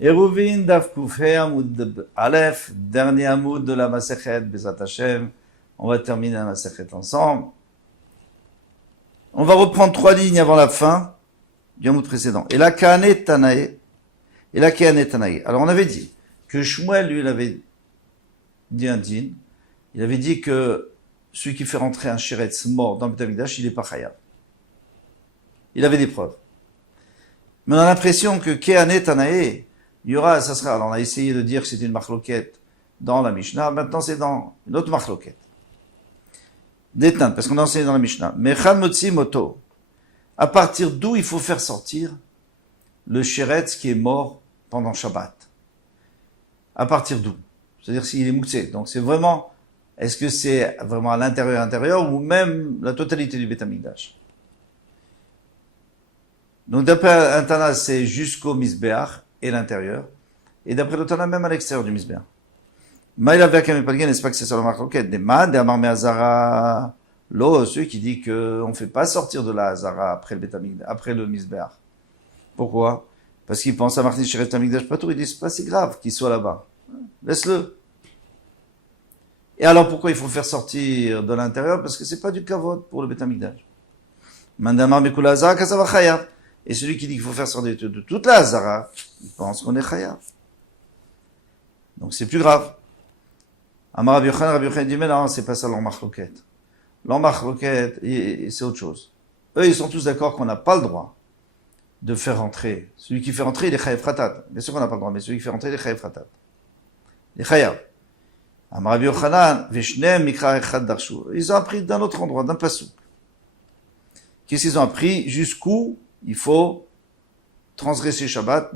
Eruvin Daf Kufhe Amoud Aleph, dernier Amoud de la Masechet Bezat Hashem. On va terminer la Masechet ensemble. On va reprendre 3 lignes avant la fin du Amoud précédent. Et la Kahane Tanae. Et la Kahane Tanae. Alors on avait dit que Shmuel, lui, il avait dit un din. Il avait dit que celui qui fait rentrer un Sheretz mort dans le Beit HaMikdash, il n'est pas chayav. Il avait des preuves. Mais on a l'impression que Kahane Tanae, il y aura, ça sera, alors on a essayé de dire que c'était une marloquette dans la Mishnah, maintenant c'est dans une autre marloquette. Déteinte, parce qu'on a enseigné dans la Mishnah. Mechan Motzi Moto. À partir d'où il faut faire sortir le Sheretz qui est mort pendant Shabbat? À partir d'où? C'est-à-dire s'il est mouktsé. Donc c'est vraiment, est-ce que c'est vraiment à l'intérieur ou même la totalité du Beit HaMikdash? Donc d'après un Tana, c'est jusqu'au Mizbeach et l'intérieur. Et d'après le Tana, même à l'extérieur du Mizbeach. Maïla Verkem Palgen, n'est-ce pas que c'est sur la marque roquette? Des man, des amar me'azara. L'eau, celui qui dit qu'on ne fait pas sortir de la Hazara après le Beit HaMikdash, après le Mizbeach. Pourquoi? Parce qu'il pense à Martin Sheret HaMikdash Patour, il dit c'est pas si grave qu'il soit là-bas. Laisse-le. Et alors pourquoi il faut faire sortir de l'intérieur? Parce que c'est pas du kavod pour le Beit HaMikdash. Mandamar Mekula Hazara Kasava Chayav. Et celui qui dit qu'il faut faire sortir de toute la Hazara, il pense qu'on est chayav. Donc c'est plus grave. Amar Rabbi Yochanan dit mais non, c'est pas ça leur marloquette. Leur marloquette, c'est autre chose. Eux, ils sont tous d'accord qu'on n'a pas le droit de faire rentrer. Celui qui fait rentrer, il est chayav fratat. Bien sûr qu'on n'a pas le droit, mais celui qui fait rentrer, il est chayav fratat. Il est chayav. Amar Rabbi Yochanan, Veshnem Mikra Echad Darshu. Ils ont appris d'un autre endroit, d'un pasouk. Qu'est-ce qu'ils ont appris? Jusqu'où il faut transgresser Shabbat,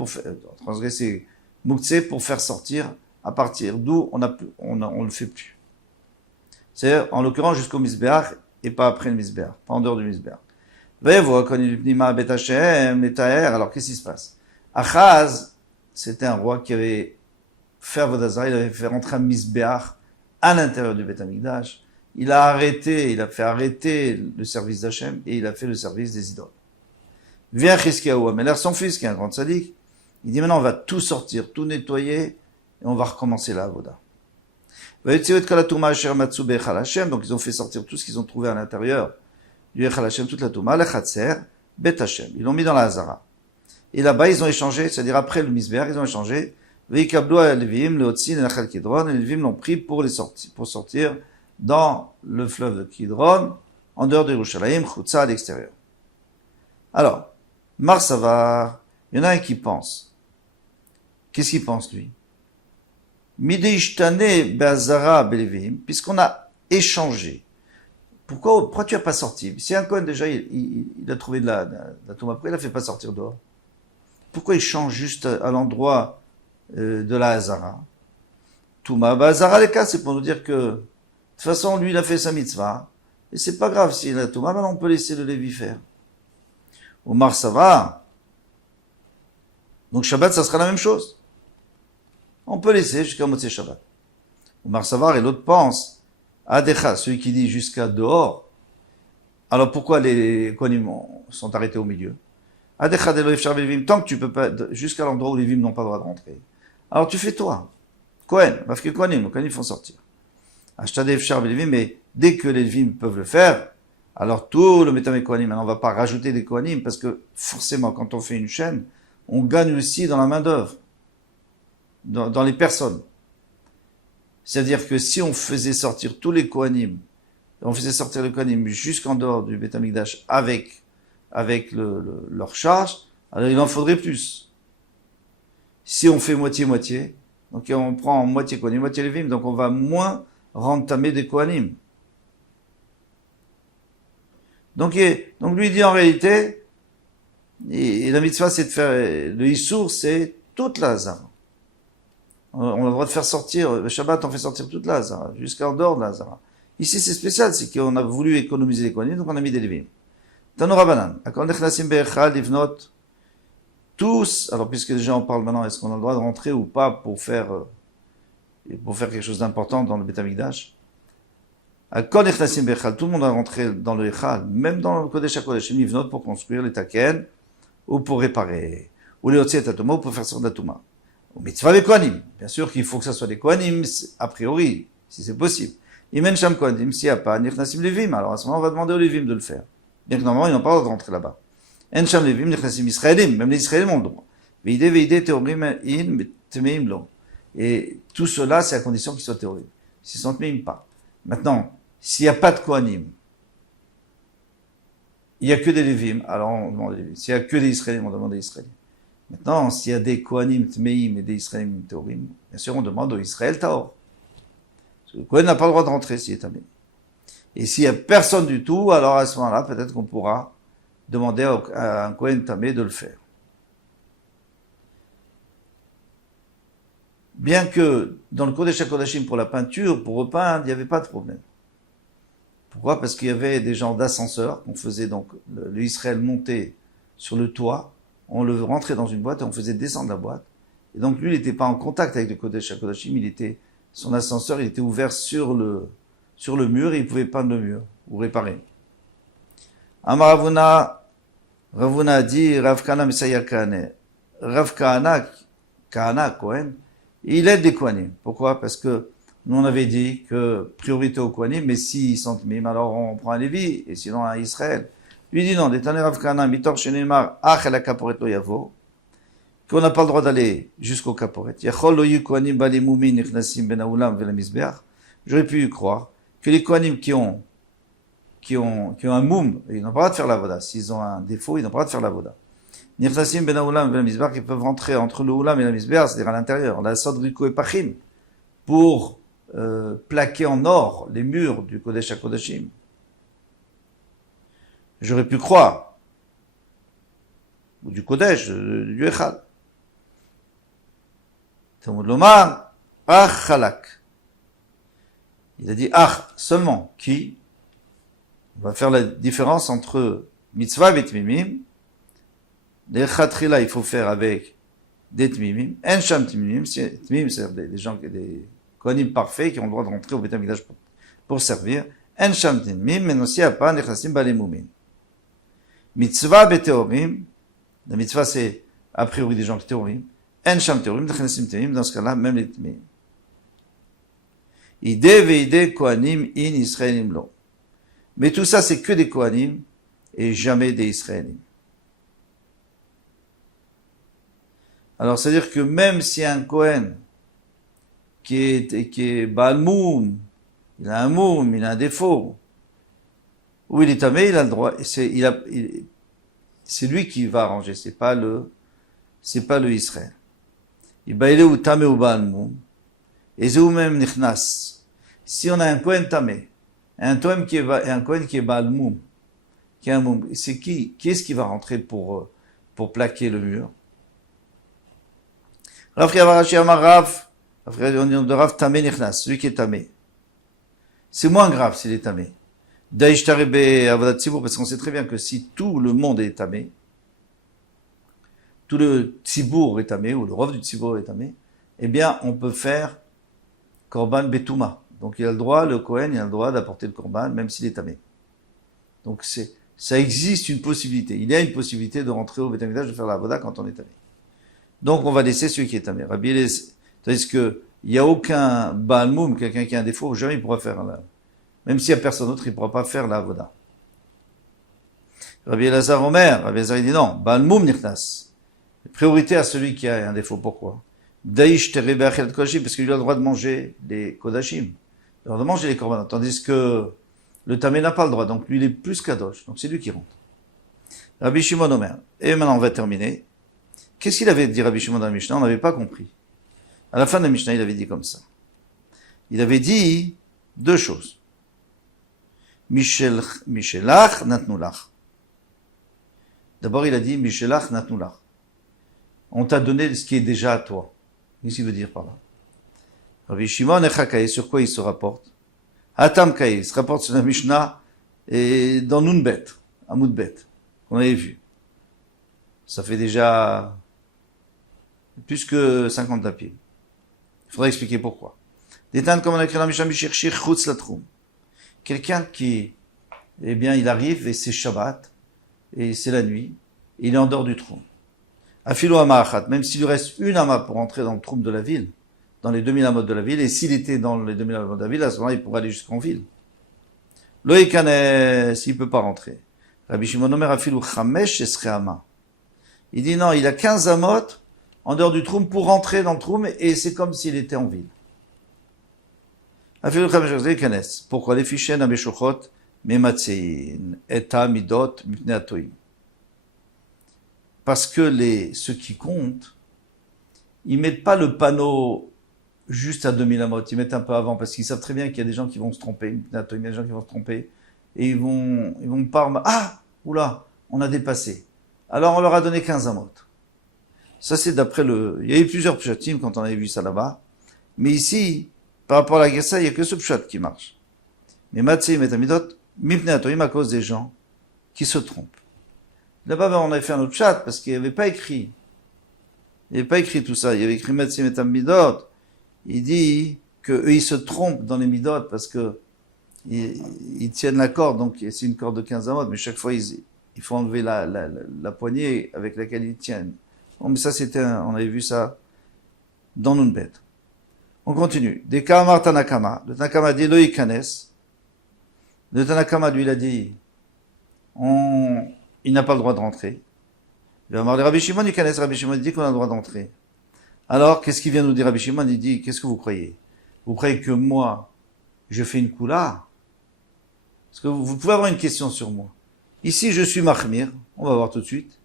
transgresser Mouktsé pour faire sortir à partir d'où on le fait plus. C'est en l'occurrence jusqu'au Mizbeach et pas après le Mizbeach, pas en dehors du Mizbeach. Alors qu'est-ce qui se passe? Achaz, c'était un roi qui avait fait Vodazara, il avait fait rentrer un Mizbeach à l'intérieur du Beit HaMikdash. Il a fait arrêter le service d'Hachem et il a fait le service des idoles. Vient Chizkiyahu Améler, son fils, qui est un grand sadique. Il dit maintenant on va tout sortir, tout nettoyer, et on va recommencer la avoda. Donc ils ont fait sortir tout ce qu'ils ont trouvé à l'intérieur du Echal Hashem, toute la Touma, le Chatzer, Bet Hashem. Ils l'ont mis dans la Hazara. Et là-bas, ils ont échangé, c'est-à-dire après le Mizbeach, ils ont échangé. Veikablu Levim, le Hotsin, le Nachal Kidron, et les Levim l'ont pris pour sortir dans le fleuve de Kidron, en dehors de Yerushalayim, Chutza à l'extérieur. Alors, Marsavar, il y en a un qui pense. Qu'est-ce qu'il pense, lui? Mideishtane be'azara belevim, puisqu'on a échangé. Pourquoi tu n'as pas sorti? Si un Kohen, déjà, il a trouvé de la tombe, pourquoi il ne la fait pas sortir dehors? Pourquoi il change juste à l'endroit de la Hazara? Touma be'azara les cas, c'est pour nous dire que, de toute façon, lui, il a fait sa mitzvah, et c'est pas grave s'il a Touma, maintenant on peut laisser le Lévi faire. Omar, ça va. Donc Shabbat, ça sera la même chose. On peut laisser jusqu'à Motzei Shabbat. Omar Savar et l'autre pense, Adecha, celui qui dit jusqu'à dehors. Alors pourquoi les Kohanim sont arrêtés au milieu? Adecha de l'Oefshar Velvim, tant que tu peux pas, jusqu'à l'endroit où les Vim n'ont pas le droit de rentrer. Alors tu fais toi. Kohen, parce que Kohanim font sortir. Ashta de l'Oefshar Velvim, mais dès que les Vim peuvent le faire, alors tout le métamé Kohanim, maintenant on va pas rajouter des Kohanim, parce que forcément quand on fait une chaîne, on gagne aussi dans la main d'œuvre, dans les personnes. C'est-à-dire que si on faisait sortir tous les Kohanim, on faisait sortir les Kohanim jusqu'en dehors du Beit HaMikdash avec leur charge, alors il en faudrait plus. Si on fait moitié-moitié, donc on prend moitié Kohanim, moitié Lévim, donc on va moins rentamer des Kohanim. Donc lui dit en réalité, et la mitzvah c'est de faire, le Issour c'est toute la Hazara. On a le droit de faire sortir, le Shabbat on fait sortir toute la Hazara, jusqu'en dehors de la Hazara. Ici c'est spécial, c'est qu'on a voulu économiser les Kohanim, donc on a mis des Lévim. Tano Rabbanan, Akon Nechnasim Be'echad, Livnot, tous, alors puisque déjà on parle maintenant, est-ce qu'on a le droit de rentrer ou pas pour faire quelque chose d'important dans le Beit HaMikdash? Tout le monde a rentré dans le Echal, même dans le Kodesh HaKodesh, Livnot pour construire les Taken, ou pour réparer, ou les Otsi et Tatuma, ou pour faire sortir de la Touma. Ou mitzvah des kohanim. Bien sûr qu'il faut que ça soit des kohanim, a priori, si c'est possible. Imen sham kohanim, s'il n'y a pas, nichnasim levim. Alors à ce moment, on va demander aux levim de le faire. Bien que normalement, ils n'ont pas le droit de rentrer là-bas. En sham levim, nichnasim israélim. Même les israélim ont le droit. Veide teorim in, temeim lo. Et tout cela, c'est à condition qu'ils soient théorim. S'ils sont temeim, pas. Maintenant, s'il n'y a pas de kohanim, il n'y a que des levim, alors on demande des levim. S'il n'y a que des israélim, on demande des israélim. Maintenant, s'il y a des Kohanim Tmeim et des Israélim Théorim, bien sûr, on demande au Israël Taor. Parce que le Kohen n'a pas le droit de rentrer s'il est Tamé. Et s'il n'y a personne du tout, alors à ce moment-là, peut-être qu'on pourra demander à un Kohen Tamé de le faire. Bien que dans le Kodesh HaKodashim pour la peinture, pour repeindre, il n'y avait pas de problème. Pourquoi? Parce qu'il y avait des genres d'ascenseurs qu'on faisait donc, le Israël montait sur le toit, on le rentrait dans une boîte et on faisait descendre la boîte. Et donc lui, il n'était pas en contact avec le Kodesh HaKodashim, son ascenseur, il était ouvert sur le mur et il pouvait peindre le mur ou réparer. Amar Ravuna a dit, Rav Kahana Messiah Kahane. Rav Kahana Kohen, il aide des Kohanim. Pourquoi? Parce que nous on avait dit que priorité aux Kohanim, mais s'ils sont mim, alors on prend un Lévi et sinon un Israël. Lui dit non, détané Rav Kahana, mitor shenemar, ach la kaporet lo yavo, qu'on n'a pas le droit d'aller jusqu'au kaporet. Yachol lo yu kohanim balimumi nichnasim ben haoulam vel hamizbeach. J'aurais pu y croire que les kohanim qui ont un moum, ils n'ont pas le droit de faire la voda. S'ils ont un défaut, ils n'ont pas le droit de faire la voda. Nichnasim ben haoulam vel hamizbeach, ils peuvent rentrer entre le houlam et la mizbeach, c'est-à-dire à l'intérieur. La sod riko et pachim, pour plaquer en or les murs du Kodesh HaKodashim. J'aurais pu croire, ou du Kodesh, du Echad. Talmud Lomar, Ach Chalak. Il a dit Ach, seulement, qui? On va faire la différence entre mitzvah et tmimim. Les Chatrila, il faut faire avec des tmimim. En sham tmimim, tmimim, c'est des gens, des kohanim parfaits qui ont le droit de rentrer au Beit HaMikdash pour servir. En sham tmimim, mais aussi à pas nechassim balemoumin. Mitzvah beteorim, la mitzvah c'est a priori des gens qui théorim, en sham théorim, dans ce cas-là, même les tmim. Ide veide kohanim in israelim lo. Mais tout ça c'est que des kohanim et jamais des israélim. Alors c'est-à-dire que même si un kohen qui est Baal Moum, il a un moum, il a un défaut, où il est tamé, il a le droit, c'est lui qui va arranger, c'est pas le Israël. Il baile ou tamé ou Baal Moum, et c'est même nichnas. Si on a un kohen tamé, un kohen qui est Baal Moum, qui est un moum, c'est qui est-ce qui va rentrer pour plaquer le mur? Rav Kavarashi Amar Rav, de Rav tamé nichnas, celui qui est tamé. C'est moins grave s'il est tamé. Daishtarebe avodat tzibour, parce qu'on sait très bien que si tout le monde est tamé, tout le tzibour est tamé, ou le rov du tzibour est tamé, eh bien, on peut faire korban betouma. Donc, il a le droit, le Kohen, il a le droit d'apporter le korban, même s'il est tamé. Donc, ça existe une possibilité. Il y a une possibilité de rentrer au Beit HaMikdash, de faire la avoda quand on est tamé. Donc, on va laisser celui qui est tamé. Tandis que, il n'y a aucun Baal Moum, quelqu'un qui a un défaut, jamais il pourra faire la. Même s'il n'y a personne d'autre, il ne pourra pas faire la avoda. Rabbi Elazar Omer, Rabbi Elazar il dit non, Baal Moum nichnas. Priorité à celui qui a un défaut. Pourquoi? Daïsh terebe achel kodashim, parce qu'il a le droit de manger les kodashim. Il a le droit de manger les korbanot. Tandis que le tamé n'a pas le droit. Donc lui, il est plus kadosh. Donc c'est lui qui rentre. Rabbi Shimon Omer. Et maintenant, on va terminer. Qu'est-ce qu'il avait dit Rabbi Shimon dans la Mishnah? On n'avait pas compris. À la fin de la Mishnah, il avait dit comme ça. Il avait dit deux choses. Mishelach natnulach. D'abord, il a dit Mishelach natnulach. On t'a donné ce qui est déjà à toi. Qu'est-ce qu'il veut dire par là? Rabbi Shimon Echakaï, sur quoi il se rapporte? Hatam Kaï, il se rapporte sur la Mishnah et dans Nunbet, Amoudbet, qu'on avait vu. Ça fait déjà plus que 50 tapis. Il faudrait expliquer pourquoi. Détan, comme on a écrit dans la Mishnah, Mishirshir Chutz Latrum. Quelqu'un qui, eh bien, il arrive et c'est Shabbat, et c'est la nuit, et il est en dehors du trône. Afilo Amachat, même s'il lui reste une ama pour entrer dans le troum de la ville, dans les 2000 amot de la ville, et s'il était dans les 2000 amot de la ville, à ce moment-là, il pourrait aller jusqu'en ville. Loïkanes, s'il peut pas rentrer. Rabbi Shimon Omer Afilo Chamesh Esre Ama. Il dit non, il a 15 amot en dehors du troum pour rentrer dans le troum, et c'est comme s'il était en ville. Afilo Chamesh Esre Kanes. Pourquoi les fichiers Nameshochot Mematsein Eta Midot Mipne Atoim? Parce que ceux qui comptent, ils mettent pas le panneau juste à 2000 amot, ils mettent un peu avant, parce qu'ils savent très bien qu'il y a des gens qui vont se tromper, il y a des gens qui vont se tromper, et ils vont pas, oula, on a dépassé. Alors on leur a donné 15 amot. Ça c'est d'après il y a eu plusieurs pshatim quand on avait vu ça là-bas, mais ici, par rapport à la Gessa, il y a que ce pshat qui marche. Mais Matzei Metamidot, Mipne Atoim à cause des gens qui se trompent. Là-bas, on avait fait un autre chat parce qu'il n'y avait pas écrit. Il n'y avait pas écrit tout ça. Il y avait écrit Metzim et Midot. Il dit qu'eux, ils se trompent dans les Midot parce que ils tiennent la corde. Donc, c'est une corde de 15 amot. Mais chaque fois, il faut enlever la poignée avec laquelle ils tiennent. Bon, mais ça, on avait vu ça dans Nunbet. On continue. Des Kamar Tanakama. Le Tanakama dit Loi Kanes. Le Tanakama, lui, il a dit il n'a pas le droit de rentrer. Il va avoir les Rabbi Shimon, il connaît Rabbi Shimon, il dit qu'on a le droit d'entrer. Alors, qu'est-ce qu'il vient nous dire Rabbi Shimon? Il dit, qu'est-ce que vous croyez? Vous croyez que moi, je fais une koula? Parce que vous pouvez avoir une question sur moi. Ici, je suis Mahmir, on va voir tout de suite.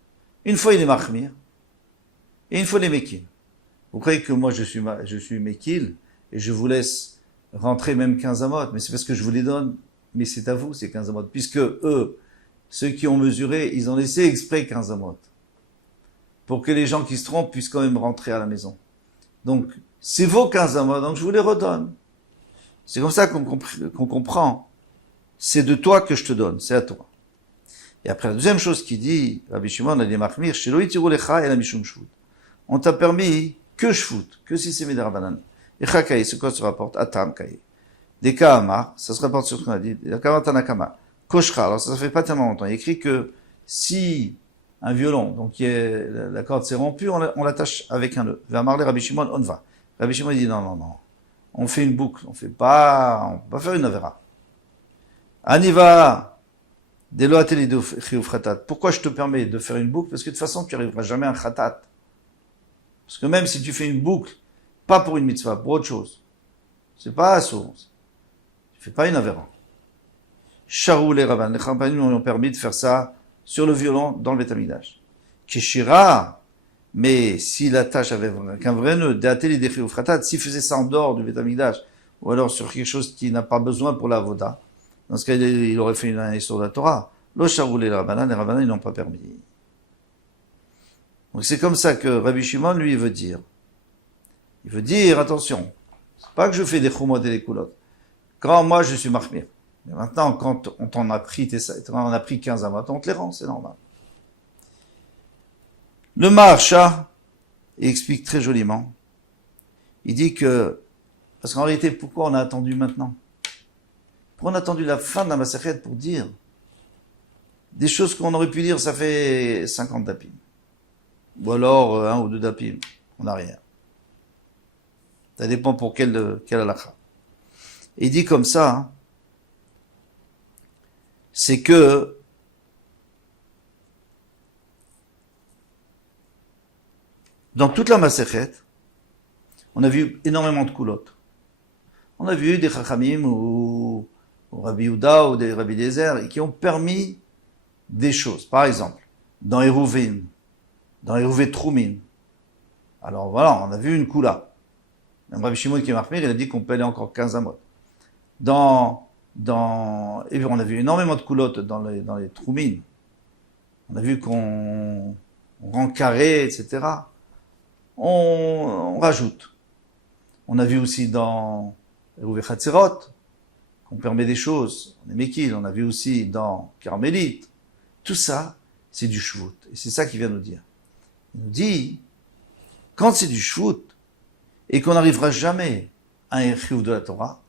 Une fois, il est Mahmir, et une fois, il est Mekil. Vous croyez que moi, je suis Mekil, et je vous laisse rentrer même 15 amot, mais c'est parce que je vous les donne, mais c'est à vous, ces 15 amot, puisque eux, ceux qui ont mesuré, ils ont laissé exprès 15 amot. Pour que les gens qui se trompent puissent quand même rentrer à la maison. Donc, c'est vos 15 amot, donc je vous les redonne. C'est comme ça qu'on comprend. C'est de toi que je te donne, c'est à toi. Et après, la deuxième chose qu'il dit, Rabbi Shimon, il dit, Mahmir, Shelo Tiru Lecha et la Mishum Shvut. On t'a permis que shvut, que si c'est Midarabanan. Et Chakaï, c'est quoi se rapporte? Atam Kaï. Des Kahama, ça se rapporte sur ce qu'on a dit, des Kahama Tanakama. Koshra, alors ça fait pas tellement longtemps. Il écrit que si un violon, donc la corde s'est rompue, on l'attache avec un nœud. Va marler Rabbi Shimon, on va. Rabbi Shimon dit non. On fait une boucle, on peut pas faire une avera. Aniva, pourquoi je te permets de faire une boucle? Parce que de toute façon, tu n'arriveras jamais à un khatat. Parce que même si tu fais une boucle, pas pour une mitzvah, pour autre chose, c'est pas assourd. Tu fais pas une avera. Charou les rabbins, les rabbins nous ont permis de faire ça sur le violon dans le Beth Amikdash. Keshira, mais si la tâche avait qu'un vrai nœud, d'ateli des fratat, s'il faisait ça en dehors du Beth Amikdash, ou alors sur quelque chose qui n'a pas besoin pour la voda, dans ce cas, il aurait fait une histoire de la Torah. Lo charou les rabbins, ils n'ont pas permis. Donc c'est comme ça que Rabbi Shimon, lui, il veut dire. Il veut dire, attention, c'est pas que je fais des chumot et des koulot. Quand moi, je suis marmir. Mais maintenant, quand on t'en a pris, on a pris 15 amot, on te les rend, c'est normal. Le Maharsha, il explique très joliment. Il dit que, parce qu'en réalité, pourquoi on a attendu maintenant? Pourquoi on a attendu la fin de la Masechet pour dire des choses qu'on aurait pu dire, ça fait 50 dapim. Ou alors, 1 ou 2 dapim. On n'a rien. Ça dépend pour quel halakha. Il dit comme ça, hein, c'est que dans toute la Masechet, on a vu énormément de coulottes. On a vu des Chachamim ou Rabbi Yehuda ou des Rabbi Eliezer qui ont permis des choses. Par exemple, dans Eruvin, dans Eruvé Troumin. Alors voilà, on a vu une Kula. Même Rabbi Shimon qui est marmir, il a dit qu'on peut aller encore 15 amot. Et on a vu énormément de coulottes dans les Troumines. On a vu qu'on rend carré, etc. On rajoute. On a vu aussi dans Eruvé Chatzerot qu'on permet des choses. On est Mekil. On a vu aussi dans Carmélite. Tout ça, c'est du shvut. Et c'est ça qu'il vient nous dire. Il nous dit, quand c'est du shvut, et qu'on n'arrivera jamais à un chiyuv de la Torah,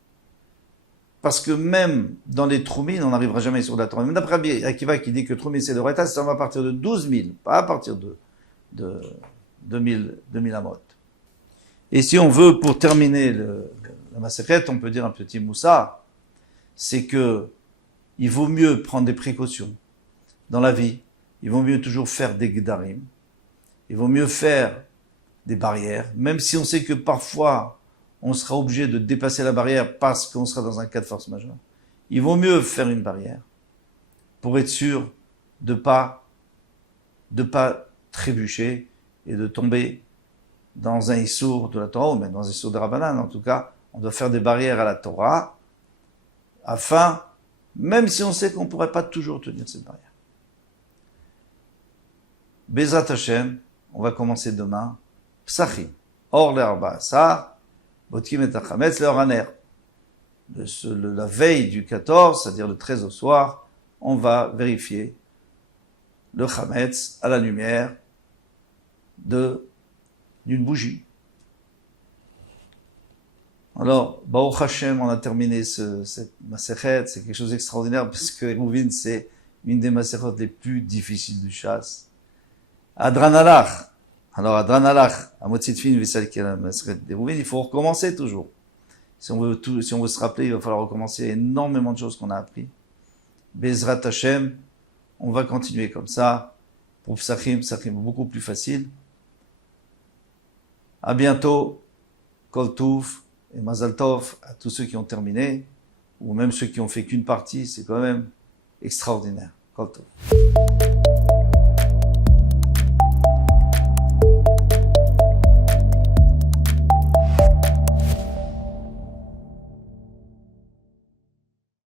parce que même dans les Troumines, on n'arrivera jamais sur la Torah. Même d'après Rabbi Akiva qui dit que Troumine c'est le Reta, ça va à partir de 12 000, pas à partir de de 2000 amot. Et si on veut, pour terminer la Masechet, on peut dire un petit moussard, c'est que il vaut mieux prendre des précautions dans la vie, il vaut mieux toujours faire des gedarim, il vaut mieux faire des barrières, même si on sait que parfois on sera obligé de dépasser la barrière parce qu'on sera dans un cas de force majeure. Il vaut mieux faire une barrière pour être sûr de pas trébucher et de tomber dans un issour de la Torah, ou même dans un issour de Rabbanan. En tout cas, on doit faire des barrières à la Torah afin, même si on sait qu'on ne pourrait pas toujours tenir cette barrière. Bezrat Hashem, on va commencer demain. Psachim, Or l'Arba Asar, Botkim et Achametz, le Haner. La veille du 14, c'est-à-dire le 13 au soir, on va vérifier le Chametz à la lumière d'une bougie. Alors, Baruch Hashem, on a terminé cette Masechet, c'est quelque chose d'extraordinaire parce que Eruvin, c'est une des Masechot les plus difficiles du chasse. Adranalach. Alors, Adranalach, à Motzit Fin, Vissal qui est la Masechet d'Eruvin, il faut recommencer toujours. Si on veut se rappeler, il va falloir recommencer. Il y a énormément de choses qu'on a appris. Bezrat Hashem, on va continuer comme ça. Pour Psachim beaucoup plus facile. À bientôt. Kol Tuv et Mazal Tov à tous ceux qui ont terminé, ou même ceux qui ont fait qu'une partie, c'est quand même extraordinaire. Kol Tuv.